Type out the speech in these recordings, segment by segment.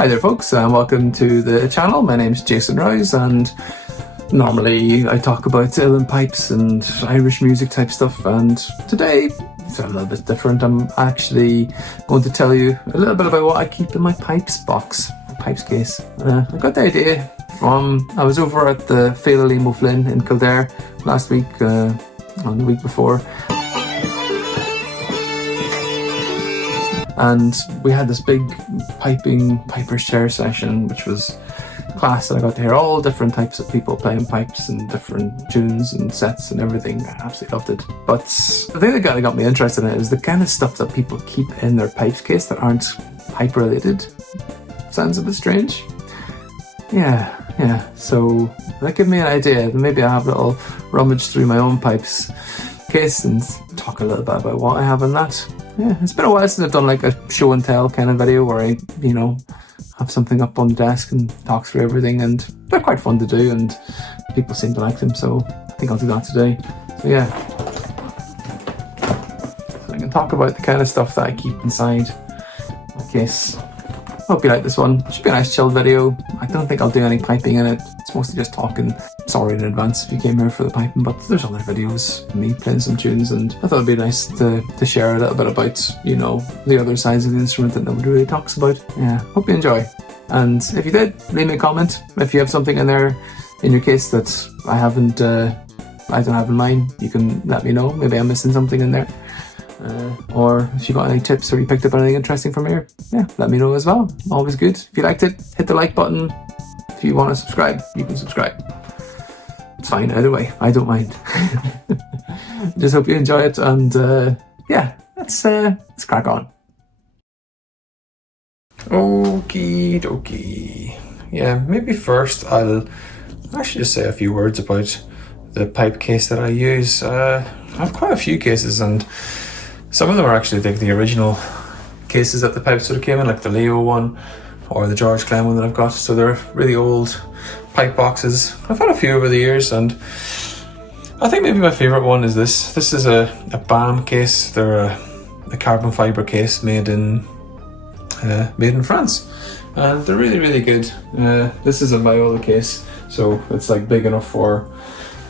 Hi there folks, and welcome to the channel. My name's Jason Rouse, and normally I talk about Uilleann Pipes and Irish music type stuff, and today it's a little bit different. I'm actually going to tell you a little bit about what I keep in my pipes box, pipes case. I got the idea from, I was over at the Féile Mo Flynn in Kildare last week, on the week before, and we had this big piper's chair session, which was class, and I got to hear all different types of people playing pipes and different tunes and sets and everything. I absolutely loved it. But the thing that got me interested in it is the kind of stuff that people keep in their pipes case that aren't pipe related. Sounds a bit strange. Yeah. So that gave me an idea that maybe I'll have a little rummage through my own pipes case and talk a little bit about what I have in that. Yeah, it's been a while since I've done like a show and tell kind of video where I, have something up on the desk and talk through everything, and they're quite fun to do and people seem to like them, so I think I'll do that today. So yeah, so I can talk about the kind of stuff that I keep inside my case. Hope you like this one. It should be a nice chilled video. I don't think I'll do any piping in it. It's mostly just talking. Sorry in advance if you came here for the piping, but there's other videos of me playing some tunes, and I thought it'd be nice to share a little bit about, the other sides of the instrument that nobody really talks about. Yeah, hope you enjoy. And if you did, leave me a comment. If you have something in there in your case that I don't have in mind, you can let me know. Maybe I'm missing something in there. Or if you got any tips or you picked up anything interesting from here, yeah, let me know as well. Always good. If you liked it, hit the like button. If you want to subscribe, you can subscribe. It's fine either way. I don't mind. Just hope you enjoy it, and yeah, let's crack on. Okie dokie. Yeah, maybe first I'll actually just say a few words about the pipe case that I use. I have quite a few cases, and some of them are actually like the original cases that the pipes sort of came in, like the Leo one or the George Clem one that I've got. So they're really old pipe boxes. I've had a few over the years, and I think maybe my favourite one is this. This is a BAM case. They're a carbon fibre case made in France, and they're really, really good. This is a Viola case, so it's like big enough for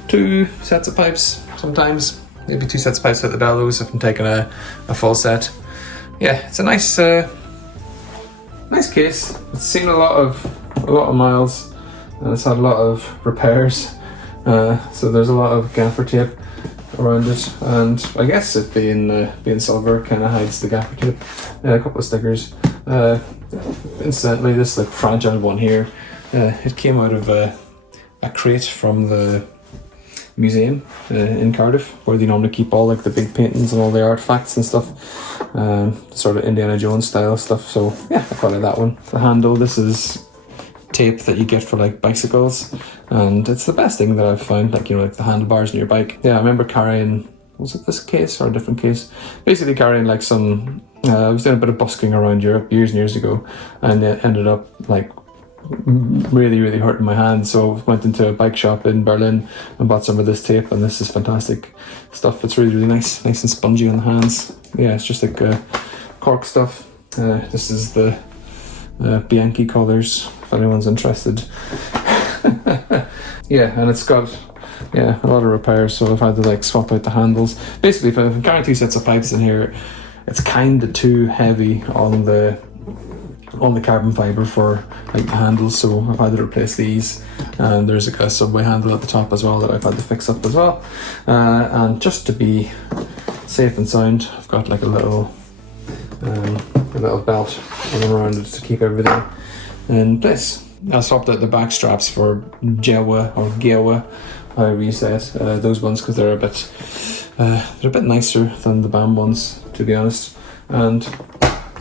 2 sets of pipes sometimes. Maybe 2 sets of pipes at the Bellows if I'm taking a full set. Yeah, it's a nice case. It's seen a lot of miles, and it's had a lot of repairs. So there's a lot of gaffer tape around it, and I guess it being silver kind of hides the gaffer tape. A couple of stickers. Incidentally, this like fragile one here, it came out of a crate from the museum in Cardiff, where they normally keep all like the big paintings and all the artifacts and stuff, sort of Indiana Jones style stuff. So yeah, I quite like that one. The handle, this is tape that you get for like bicycles, and it's the best thing that I've found, like like the handlebars on your bike. Yeah, I remember carrying, was it this case or a different case? Basically carrying like some, I was doing a bit of busking around Europe years and years ago, and it ended up like really, really hurting my hands, so I went into a bike shop in Berlin and bought some of this tape, and this is fantastic stuff. It's really, really nice and spongy on the hands. Yeah, it's just like cork stuff. This is the Bianchi colours, if anyone's interested. Yeah, and it's got a lot of repairs, so I've had to like swap out the handles. Basically, if I'm carrying 2 sets of pipes in here, it's kind of too heavy on the carbon fibre for like the handles, so I've had to replace these, and there's like a subway handle at the top as well that I've had to fix up as well, and just to be safe and sound, I've got like a little belt around it to keep everything in place. I swapped out the back straps for Jawa or Gyawa, however you say it, those ones, because they're a bit nicer than the BAM ones, to be honest. And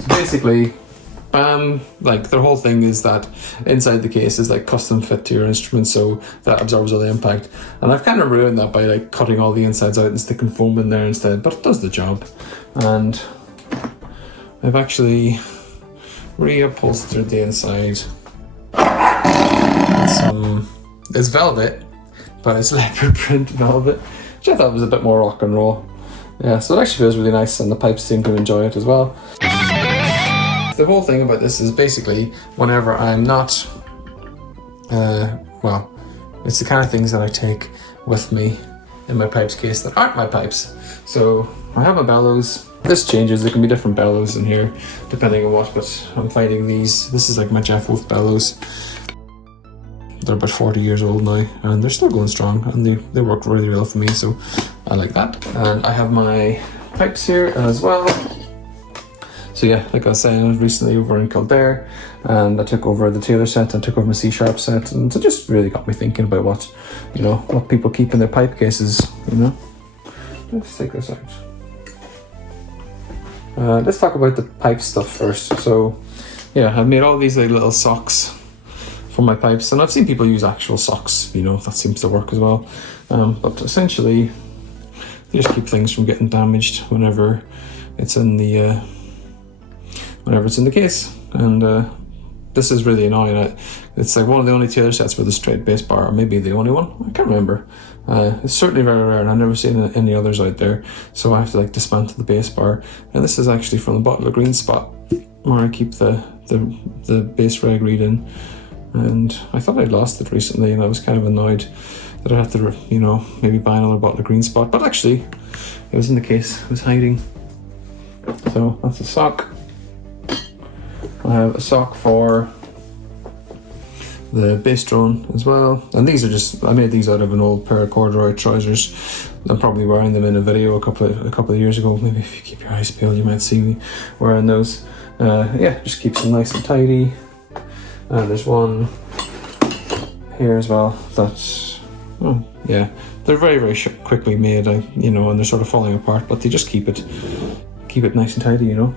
basically BAM, like their whole thing is that inside the case is like custom fit to your instrument, so that absorbs all the impact, and I've kind of ruined that by like cutting all the insides out and sticking foam in there instead, but it does the job. And I've actually reupholstered the inside. It's velvet, but it's leopard print velvet, which I thought was a bit more rock and roll. Yeah, so it actually feels really nice, and the pipes seem to enjoy it as well. the whole thing about this is basically whenever I'm not, well, it's the kind of things that I take with me in my pipes case that aren't my pipes. So I have my bellows. This changes, there can be different bellows in here depending on what, but I'm finding these. This is like my Jeff Wolf bellows. They're about 40 years old now and they're still going strong, and they work really well for me, so I like that. And I have my pipes here as well. So yeah, like I was saying, I was recently over in Kildare and I took over the Taylor set and took over my C-sharp set, and it just really got me thinking about what, you know, what people keep in their pipe cases, you know. Let's take this out. Let's talk about the pipe stuff first. So yeah, I've made all these like little socks for my pipes, and I've seen people use actual socks, you know, that seems to work as well. But essentially, they just keep things from getting damaged whenever it's in the case. And this is really annoying. It's like one of the only Taylor sets with a straight bass bar, or maybe the only one. I can't remember. It's certainly very rare, and I've never seen any others out there. So I have to like dismantle the bass bar. And this is actually from the bottle of green spot where I keep the bass reg reed in. And I thought I'd lost it recently, and I was kind of annoyed that I had to, you know, maybe buy another bottle of green spot. But actually, it was in the case. It was hiding. So that's a sock. I have a sock for the bass drone as well, and these are just, I made these out of an old pair of corduroy trousers. I'm probably wearing them in a video a couple of years ago. Maybe if you keep your eyes peeled, you might see me wearing those. Yeah, just keeps them nice and tidy. There's one here as well. That's, oh yeah, they're very quickly made, you know, and they're sort of falling apart, but they just keep it nice and tidy, you know.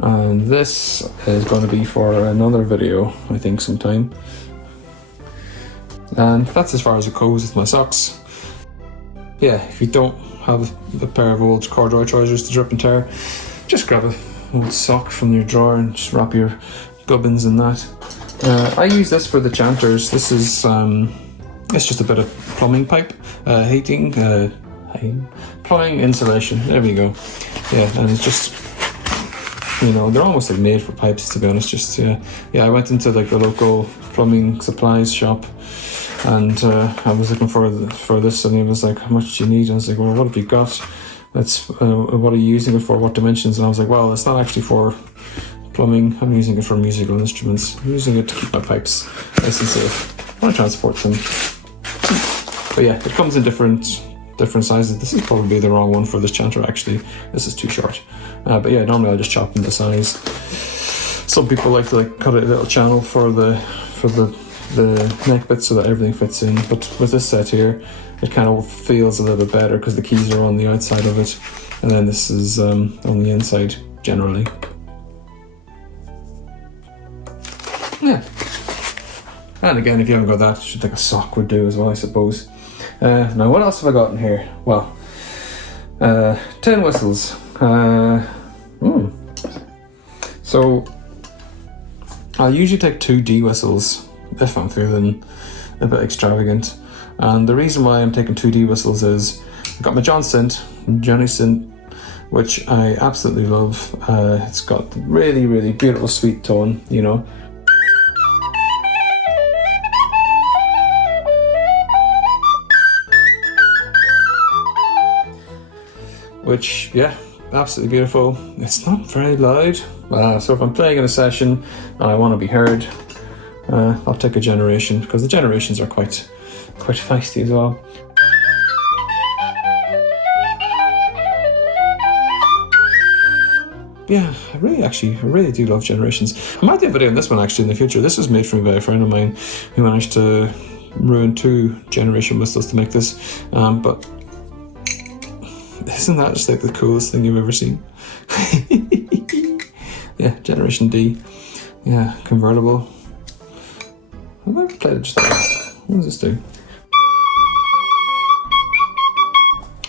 And this is going to be for another video, I think, sometime. And that's as far as it goes with my socks. Yeah, if you don't have a pair of old corduroy trousers to drip and tear, just grab an old sock from your drawer and just wrap your gubbins in that. I use this for the chanters. This is it's just a bit of plumbing pipe, heating, plumbing insulation. There we go. Yeah, and it's just, you know, they're almost like made for pipes, to be honest. Just yeah, I went into like a local plumbing supplies shop, and I was looking for this, and he was like, "How much do you need?" And I was like, "Well, what have you got? That's what are you using it for? What dimensions?" And I was like, "Well, it's not actually for plumbing. I'm using it for musical instruments. I'm using it to keep my pipes nice and safe. I want to transport them." But yeah, it comes in different sizes. This is probably the wrong one for this chanter, actually. This is too short. But yeah, normally I just chop them to size. Some people like to cut a little channel for the neck bit so that everything fits in. But with this set here, it kind of feels a little bit better because the keys are on the outside of it, and then this is on the inside generally. Yeah. And again, if you haven't got that, you should think a sock would do as well, I suppose. Now, what else have I got in here? Well, tin whistles. So, I'll usually take 2 D whistles if I'm feeling a bit extravagant. And the reason why I'm taking 2 D whistles is I've got my Johnny synth, which I absolutely love. It's got really beautiful sweet tone, you know. Which, yeah, absolutely beautiful. It's not very loud, so if I'm playing in a session and I want to be heard, I'll take a generation, because the generations are quite feisty as well. Yeah, I really do love generations. I might do a video on this one actually in the future. This was made for me by a friend of mine who managed to ruin 2 generation whistles to make this, but isn't that just like the coolest thing you've ever seen? Yeah, Generation D. Yeah, convertible. I've never played it just like that. What does this do?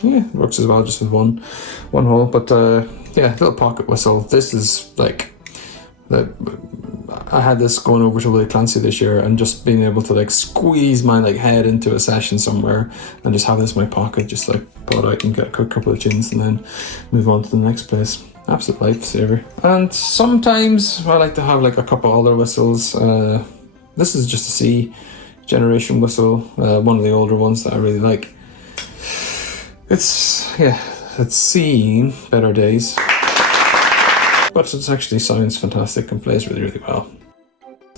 Yeah, it works as well just with one hole. But yeah, little pocket whistle. This is like I had this going over to Willie Clancy this year, and just being able to like squeeze my like head into a session somewhere and just have this in my pocket, just like pull it out and get a quick couple of tunes and then move on to the next place. absolute lifesaver. And sometimes I like to have like a couple other whistles. This is just a C generation whistle, one of the older ones that I really like. It's seen better days, but it actually sounds fantastic and plays really, really well.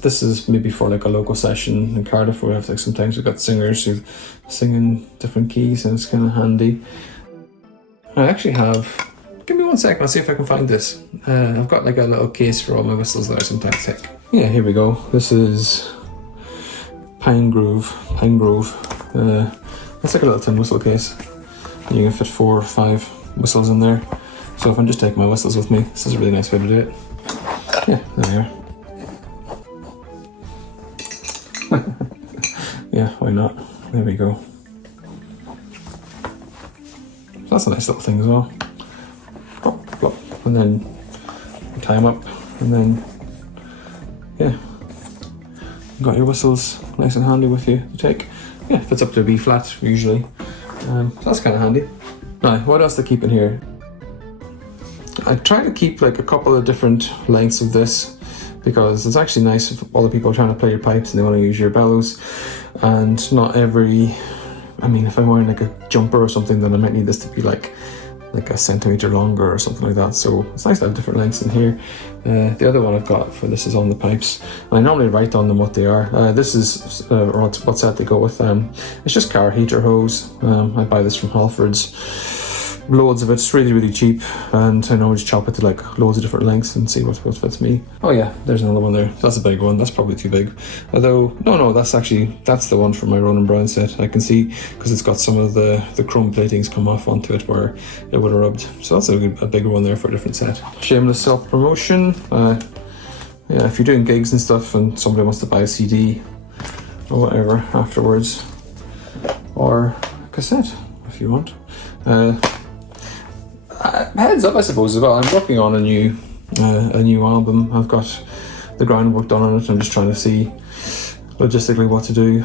This is maybe for like a local session in Cardiff where we have like sometimes we've got singers who sing in different keys and it's kind of handy. I actually have, give me 1 second, I'll see if I can find this. I've got like a little case for all my whistles that I sometimes take. Yeah, here we go. This is Pine Grove. It's like a little tin whistle case. You can fit 4 or 5 whistles in there. So if I'm just taking my whistles with me, this is a really nice way to do it. Yeah, there we are. Yeah, why not? There we go. That's a nice little thing as well. Plop, plop. And then you tie them up, and then yeah, you got your whistles nice and handy with you to take. Yeah, fits up to a B flat usually. So that's kind of handy. Now, what else to keep in here? I try to keep like a couple of different lengths of this because it's actually nice if other people are trying to play your pipes and they want to use your bellows, and not every, I mean, if I'm wearing like a jumper or something, then I might need this to be like a centimetre longer or something like that. So it's nice to have different lengths in here. The other one I've got for this is on the pipes. And I normally write on them what they are. This is what set they go with. It's just car heater hose. I buy this from Halford's. Loads of it. It's really, really cheap, and I know I just chop it to like loads of different lengths and see what fits me. Oh yeah, there's another one there. That's a big one. That's probably too big. Although, no, that's the one from my Ronan Brown set. I can see because it's got some of the chrome platings come off onto it where it would have rubbed. So that's a bigger one there for a different set. Shameless self-promotion. Yeah, if you're doing gigs and stuff and somebody wants to buy a CD or whatever afterwards, or a cassette if you want. Heads up, I suppose, as well. I'm working on a new album. I've got the groundwork done on it. I'm just trying to see logistically what to do.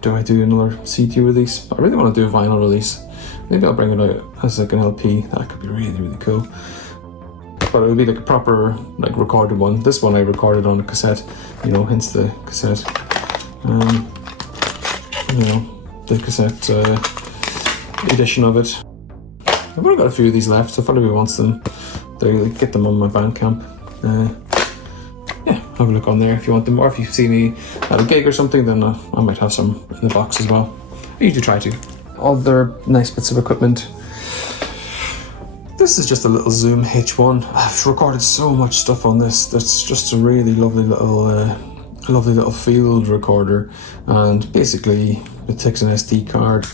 Do I do another CD release? I really want to do a vinyl release. Maybe I'll bring it out as like an LP. That could be really, really cool. But it would be like a proper like recorded one. This one I recorded on a cassette, hence the cassette. The cassette edition of it. I've only got a few of these left, so if anybody wants them, they get them on my Bandcamp. Yeah, have a look on there if you want them, or if you see me at a gig or something, then I might have some in the box as well. I usually try to. Other nice bits of equipment. This is just a little Zoom H1. I've recorded so much stuff on this. That's just a really lovely little field recorder, and basically it takes an SD card.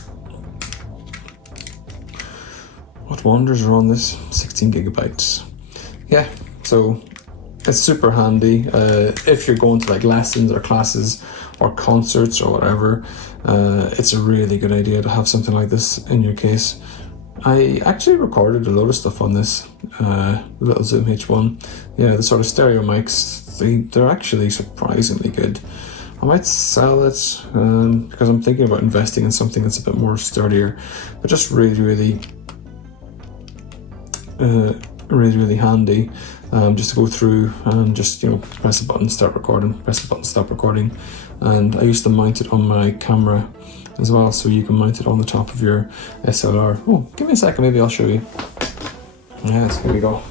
What wonders are on this? 16 gigabytes. Yeah, so it's super handy if you're going to like lessons or classes or concerts or whatever. It's a really good idea to have something like this in your case. I actually recorded a load of stuff on this little Zoom H1. Yeah, the sort of stereo mics, they're actually surprisingly good. I might sell it because I'm thinking about investing in something that's a bit more sturdier, but just really handy, just to go through and just press a button, start recording, press a button, stop recording. And I used to mount it on my camera as well, so you can mount it on the top of your SLR. Oh, give me a second, maybe I'll show you. Yes, here we go.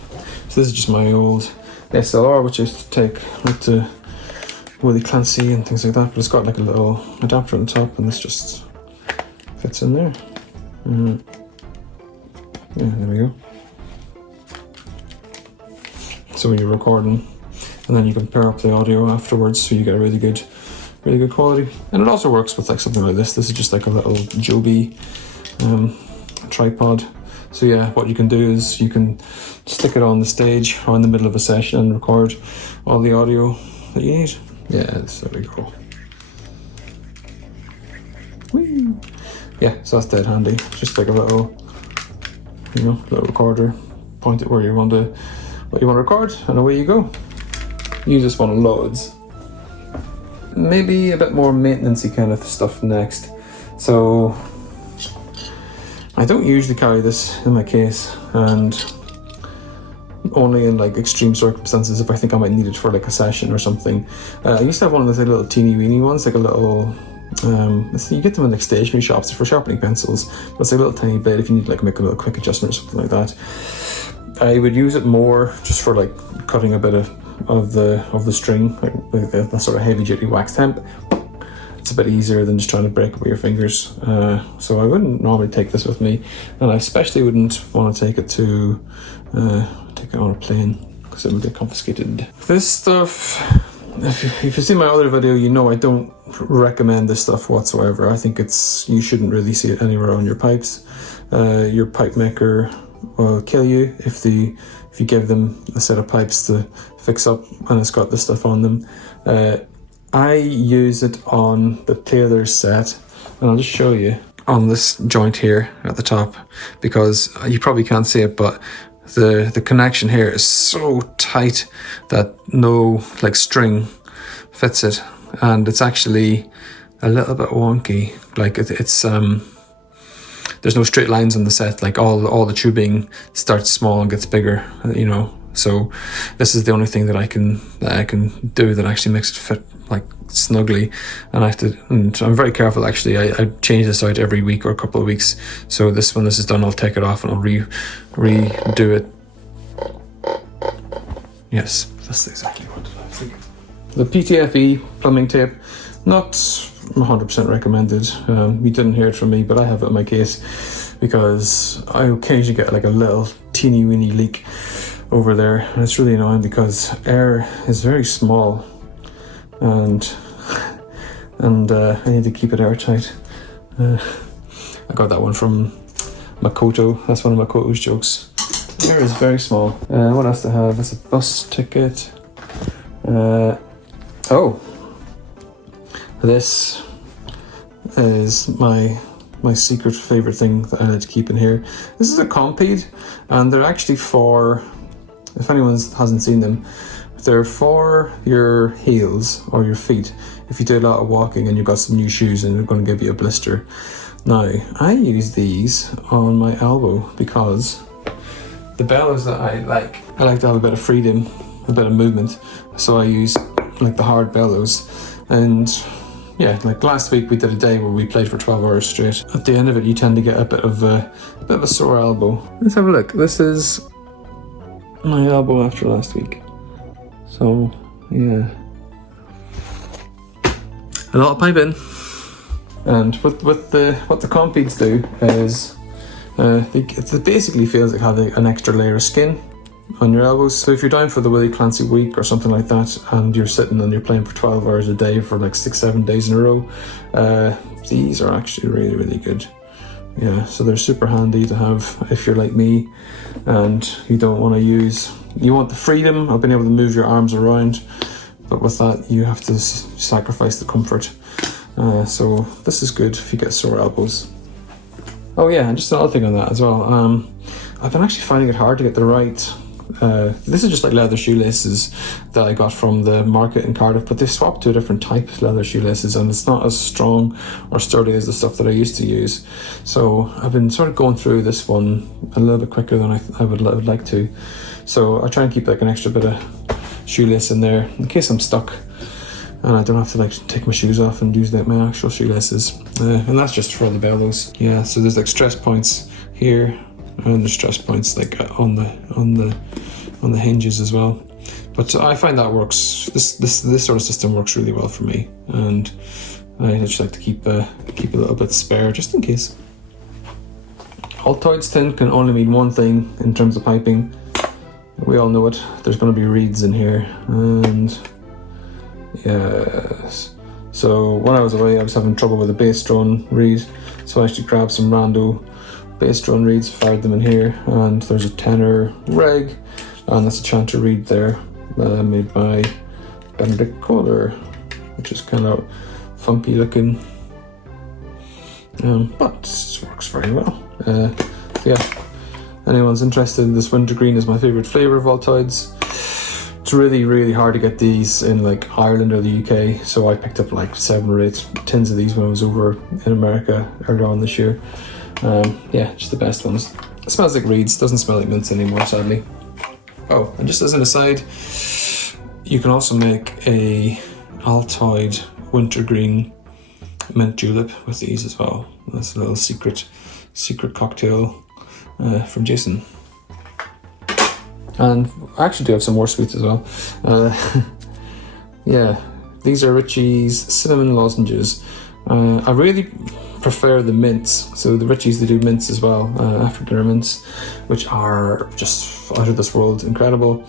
So this is just my old SLR, which I used to take right to Willie Clancy and things like that, but it's got like a little adapter on the top, and this just fits in there. Yeah, there we go. So when you're recording, and then you can pair up the audio afterwards, so you get a really good quality. And it also works with like something like this. This is just like a little Joby tripod. So yeah, what you can do is you can stick it on the stage or in the middle of a session and record all the audio that you need. Yeah, there we go. Whee! Yeah, so that's dead handy. Just like a little, little recorder. Point it where you want to record, and away you go. Use this one loads. Maybe a bit more maintenance-y kind of stuff next. So I don't usually carry this in my case, and only in like extreme circumstances if I think I might need it for like a session or something. I used to have one of those like, little teeny weeny ones, like a little, you get them in like stationery shops for sharpening pencils, but it's like a little tiny blade if you need like make a little quick adjustment or something like that. I would use it more just for like cutting a bit of the string, like that sort of heavy duty wax temp. It's a bit easier than just trying to break up with your fingers. So I wouldn't normally take this with me, and I especially wouldn't want to take it on a plane because it would get confiscated. This stuff, if you've seen my other video, you know I don't recommend this stuff whatsoever. I think you shouldn't really see it anywhere on your pipes. Your pipe maker will kill you if you give them a set of pipes to fix up and it's got this stuff on them. I use it on the Taylor set, and I'll just show you on this joint here at the top, because you probably can't see it, but the connection here is so tight that no like string fits it, and it's actually a little bit wonky. Like it's there's no straight lines on the set. Like all the tubing starts small and gets bigger, you know. So this is the only thing that I can do that actually makes it fit like snugly, and I'm very careful actually. I change this out every week or a couple of weeks. So when this is done, I'll take it off and I'll redo it. Yes, that's exactly what I think. The PTFE plumbing tape, not 100% recommended. You didn't hear it from me, but I have it in my case because I occasionally get like a little teeny weeny leak over there, and it's really annoying because air is very small, and I need to keep it airtight. I got that one from Makoto. That's one of Makoto's jokes. Air is very small. What else do I have? It's a bus ticket. This is my secret favorite thing that I like to keep in here. This is a Compeed, and they're actually for, if anyone hasn't seen them, they're for your heels or your feet. If you do a lot of walking and you've got some new shoes and they're going to give you a blister. Now, I use these on my elbow because the Bellows that I like to have a bit of freedom, a bit of movement. So I use like the hard Bellows, and yeah, like last week we did a day where we played for 12 hours straight. At the end of it, you tend to get a bit of a sore elbow. Let's have a look. This is my elbow after last week. So yeah, a lot of piping. And what the Compeeds do is it basically feels like having an extra layer of skin on your elbows. So if you're down for the Willie Clancy week or something like that, and you're sitting and you're playing for 12 hours a day for like 6-7 days in a row, these are actually really, really good. Yeah, so they're super handy to have if you're like me and you don't want to you want the freedom of being able to move your arms around, but with that you have to sacrifice the comfort. So this is good if you get sore elbows. Oh yeah, and just another thing on that as well. I've been actually finding it hard to get the right. This is just like leather shoelaces that I got from the market in Cardiff, but they've swapped to a different type of leather shoelaces, and it's not as strong or sturdy as the stuff that I used to use. So I've been sort of going through this one a little bit quicker than I would like to. So I try and keep like an extra bit of shoelace in there in case I'm stuck and I don't have to like take my shoes off and use like my actual shoelaces. And that's just for the Bellows. Yeah, so there's like stress points here, and there's stress points like on the hinges as well. But I find that works. This sort of system works really well for me, and I just like to keep a little bit spare just in case. Altoids tin can only mean one thing in terms of piping. We all know it. There's going to be reeds in here, and yes. So when I was away, I was having trouble with a bass drone reed, so I actually grabbed some rando bass drone reeds, fired them in here, and there's a tenor reg, and that's a chanter reed there, made by Benedict Kohler, which is kind of funky looking, but it works very well. Yeah, anyone's interested, this wintergreen is my favourite flavour of Altoids. It's really, really hard to get these in like Ireland or the UK, so I picked up like 7 or 8 tins of these when I was over in America earlier on this year. Yeah, just the best ones. It smells like reeds, doesn't smell like mints anymore, sadly. Oh, and just as an aside, you can also make a Altoid wintergreen mint julep with these as well. That's a little secret cocktail from Jason. And I actually do have some more sweets as well. Yeah, these are Richie's cinnamon lozenges. I really prefer the mints. So the Richies, they do mints as well, after dinner mints, which are just out of this world incredible.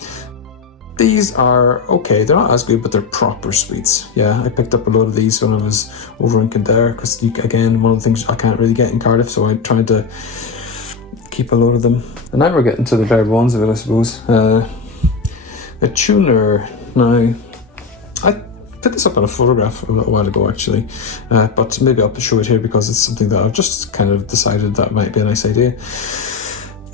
These are okay, they're not as good, but they're proper sweets. Yeah, I picked up a load of these when I was over in Kildare, because again, one of the things I can't really get in Cardiff, so I tried to keep a load of them. And now we're getting to the bare bones of it, I suppose. A tuner. Now, I put this up on a photograph a little while ago actually, but maybe I'll show it here because it's something that I've just kind of decided that might be a nice idea.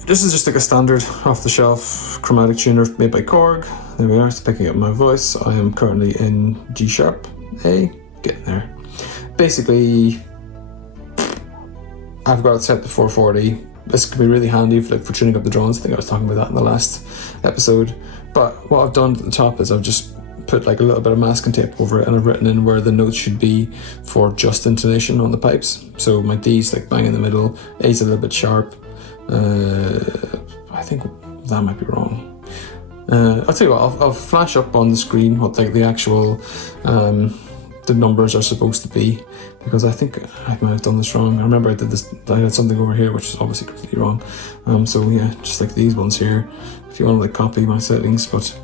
This is just like a standard off-the-shelf chromatic tuner made by Korg. There we are, it's picking up my voice. I am currently in G sharp A, getting there. Basically, I've got it set to 440. This could be really handy for tuning up the drones. I think I was talking about that in the last episode. But what I've done at the top is I've just put like a little bit of masking tape over it, and I've written in where the notes should be for Just Intonation on the pipes. So my D's like bang in the middle, A's a little bit sharp. I think that might be wrong. I'll tell you what, I'll flash up on the screen what like the actual the numbers are supposed to be, because I think I might have done this wrong. I remember I did this, I had something over here which is obviously completely wrong. So yeah, just like these ones here, if you want to like copy my settings, but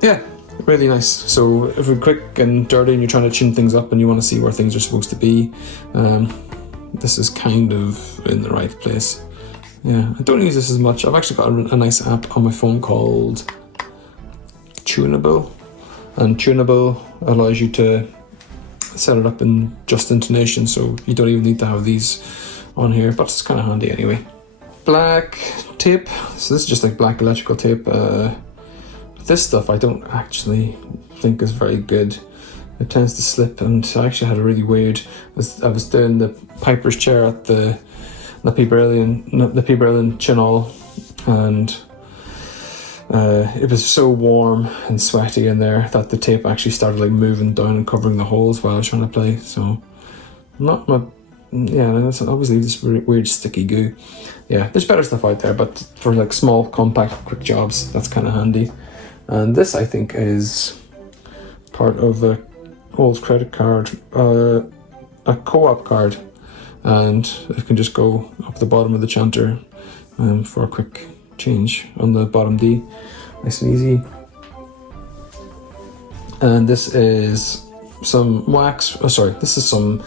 yeah, really nice. So if we're quick and dirty and you're trying to tune things up and you want to see where things are supposed to be, this is kind of in the right place. Yeah, I don't use this as much. I've actually got a nice app on my phone called Tunable, and Tunable allows you to set it up in Just Intonation, so you don't even need to have these on here, but it's kind of handy anyway. Black tape, so this is just like black electrical tape. This stuff I don't actually think is very good. It tends to slip, and I actually had a really weird, I was doing the piper's chair at the Peeberlin Chinall, and it was so warm and sweaty in there that the tape actually started like moving down and covering the holes while I was trying to play. So that's obviously this weird sticky goo. Yeah, there's better stuff out there, but for like small, compact, quick jobs, that's kind of handy. And this, I think, is part of a old credit card, a co-op card, and it can just go up the bottom of the chanter for a quick change on the bottom D, nice and easy. And this is some wax, this is some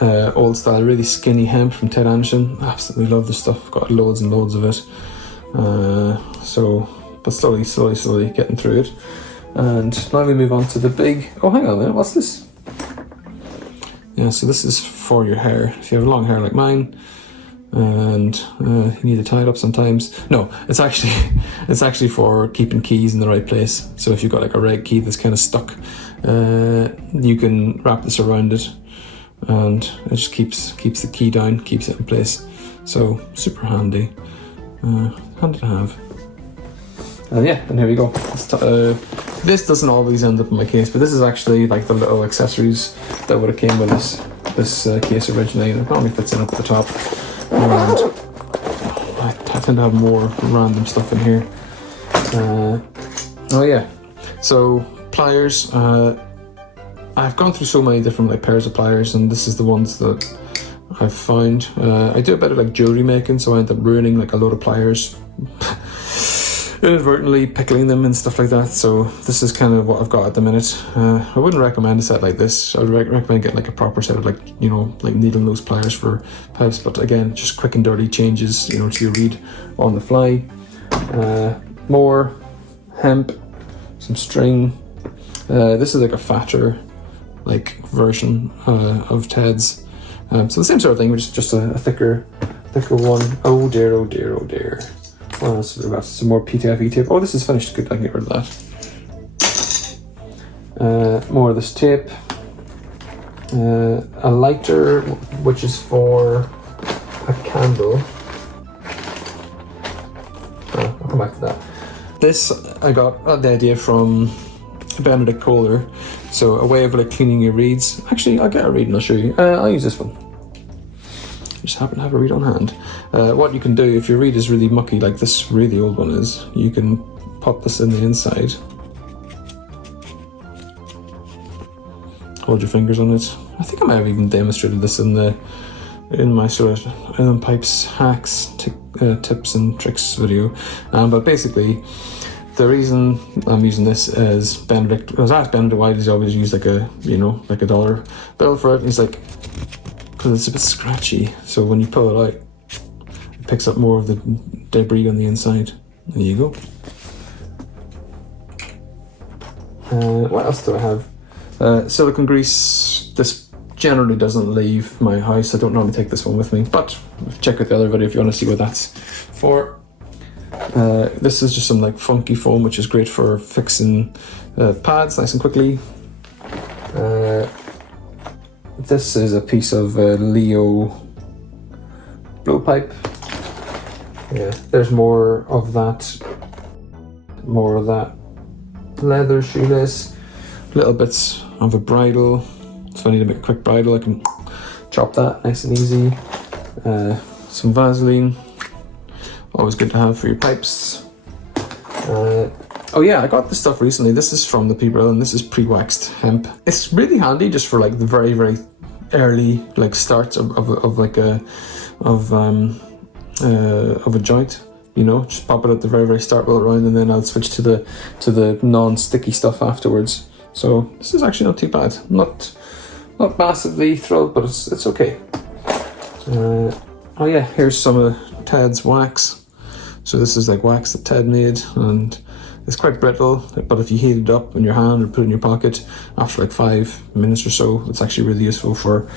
old style, really skinny hemp from Ted Anderson. Absolutely love this stuff, got loads and loads of it. But slowly getting through it. And now we move on to the big, oh hang on a minute, what's this? Yeah, so this is for your hair. If you have long hair like mine, and you need to tie it up sometimes. No, it's actually for keeping keys in the right place. So if you've got like a red key that's kind of stuck, you can wrap this around it, and it just keeps the key down, keeps it in place. So super handy, handy to have. And here we go. This doesn't always end up in my case, but this is actually like the little accessories that would have came with this case originally, and it probably fits in up at the top. And I tend to have more random stuff in here. So pliers. I've gone through so many different like pairs of pliers, and this is the ones that I've found. I do a bit of like jewelry making, so I end up ruining like a load of pliers. Inadvertently pickling them and stuff like that, so this is kind of what I've got at the minute. I wouldn't recommend a set like this. I would recommend getting like a proper set of like needle nose pliers for pipes, but again, just quick and dirty changes, to your read on the fly. More hemp, some string. This is like a fatter like version of Ted's. So the same sort of thing, but just a thicker one. Oh dear. What else? We've got some more PTFE tape. Oh, this is finished. Good, I can get rid of that. More of this tape. A lighter, which is for a candle. I'll come this I got the idea from Benedict Kohler. So a way of like cleaning your reeds. Actually, I'll get a reed and I'll show you. I'll use this one. I just happen to have a reed on hand. What you can do if your reed is really mucky, like this really old one is, you can pop this in the inside. Hold your fingers on it. I think I might have even demonstrated this in my sort of Uilleann Pipes hacks, tips and tricks video. But basically, the reason I'm using this is I was asked Benedict why does he always use like a dollar bill for it. And he's like, because it's a bit scratchy. So when you pull it out, it picks up more of the debris on the inside. There you go. What else do I have? Silicone grease. This generally doesn't leave my house. I don't normally take this one with me, but check out the other video if you want to see what that's for. This is just some like funky foam, which is great for fixing pads nice and quickly. This is a piece of Leo blowpipe. Yeah, there's more of that leather shoelace, little bits of a bridle. So if I need to make a quick bridle, I can chop that nice and easy. Some Vaseline. Always good to have for your pipes. Oh yeah, I got this stuff recently. This is from the Brimble and this is pre-waxed hemp. It's really handy just for like the very, very early like starts of a joint. You know, just pop it at the very, very start, roll it around, and then I'll switch to the non-sticky stuff afterwards. So this is actually not too bad. Not massively thrilled, but it's okay. Oh yeah, here's some of Ted's wax. So this is like wax that Ted made, and it's quite brittle, but if you heat it up in your hand or put it in your pocket, after like 5 minutes or so, it's actually really useful for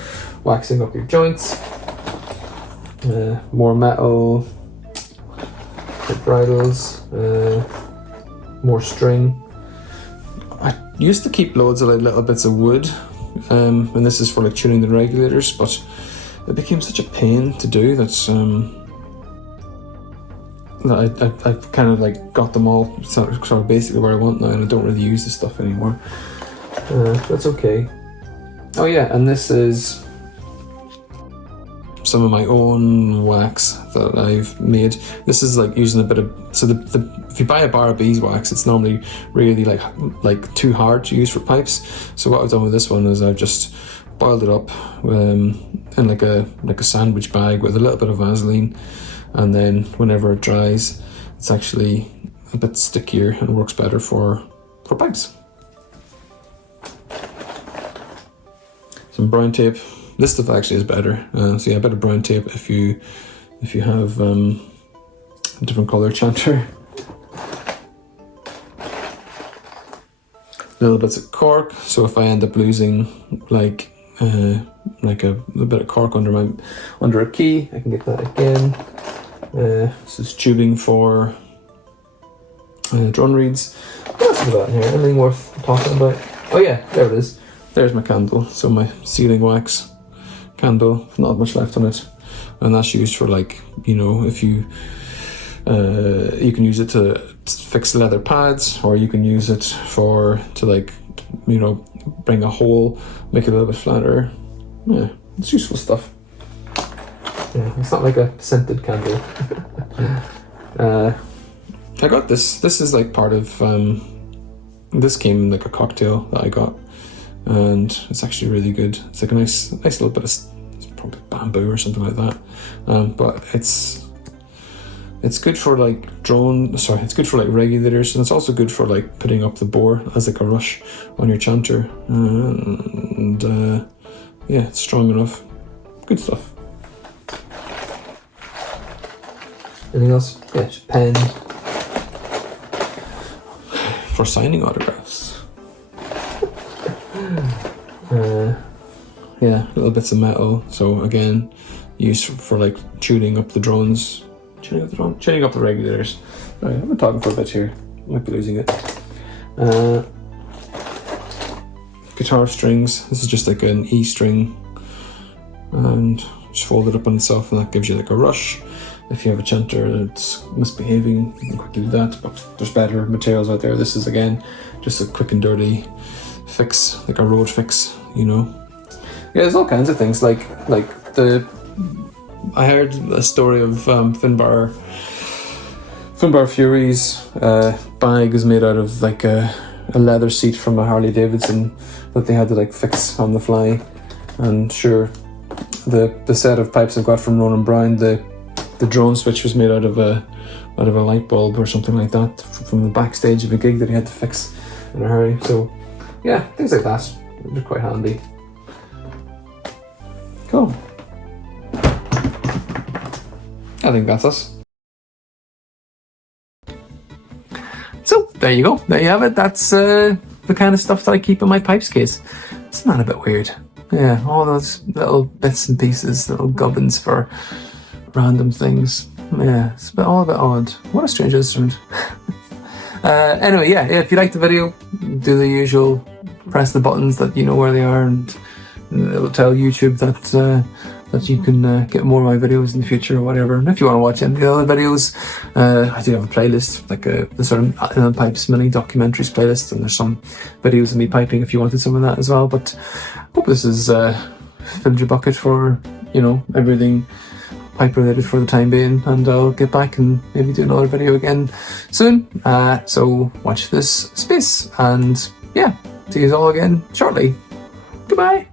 waxing up your joints. More metal, bridles, more string. I used to keep loads of like little bits of wood, and this is for like tuning the regulators, but it became such a pain to do that I've kind of like got them all sort of basically where I want now, and I don't really use this stuff anymore. That's okay. Oh yeah, and this is some of my own wax that I've made. This is like using a bit of, so if you buy a bar of beeswax, it's normally really like too hard to use for pipes. So what I've done with this one is I've just boiled it up in like a sandwich bag with a little bit of Vaseline, and then whenever it dries, it's actually a bit stickier and works better for pipes. Some brown tape. This stuff actually is better. So yeah, a bit of brown tape if you have a different colour chanter. Little bits of cork. So if I end up losing like a bit of cork under a key, I can get that again. This is tubing for drone reeds. What else have I got in here? Anything worth talking about? Oh yeah, there it is. There's my candle. So my sealing wax candle, not much left on it, and that's used for like, you know, if you can use it to fix leather pads, or you can use it to like, you know, bring a hole, make it a little bit flatter. Yeah, it's useful stuff. Yeah, it's not like a scented candle. I got this. This is like part of this came in like a cocktail that I got, and it's actually really good. It's like a nice little bit of, it's probably bamboo or something like that, but it's good for like it's good for like regulators, and it's also good for like putting up the bore as like a rush on your chanter, and yeah, it's strong enough. Good stuff. Anything else? Yeah, just pen for signing autographs. Yeah, little bits of metal. So again, used for like tuning up the drones, tuning up the regulators. Right, I've been talking for a bit here. Might be losing it. Guitar strings. This is just like an E string, and just fold it up on itself, and that gives you like a rush. if you have a chanter that's misbehaving, you can quickly do that, but there's better materials out there. This is, again, just a quick and dirty fix, like a road fix, you know. Yeah, there's all kinds of things, like I heard a story of Finbar Fury's bag is made out of like a leather seat from a Harley Davidson that they had to like fix on the fly. And sure, the set of pipes I've got from Ronan Brown, the drone switch was made out of a light bulb or something like that from the backstage of a gig that he had to fix in a hurry. So yeah, things like that, they're quite handy. Cool. I think that's us. So there you go, there you have it. That's the kind of stuff that I keep in my pipes case. Isn't that a bit weird? Yeah, all those little bits and pieces, little gubbins for random things. Yeah, it's all a bit odd. What a strange instrument. Anyway, yeah, if you like the video, do the usual, press the buttons that you know where they are, and it'll tell YouTube that you can get more of my videos in the future or whatever. And if you want to watch any of the other videos, I do have a playlist, like the sort of Uilleann Pipes mini documentaries playlist, and there's some videos of me piping if you wanted some of that as well. But I hope this is filled your bucket for, you know, everything pipe related for the time being, and I'll get back and maybe do another video again soon. So watch this space, and yeah, see you all again shortly. Goodbye.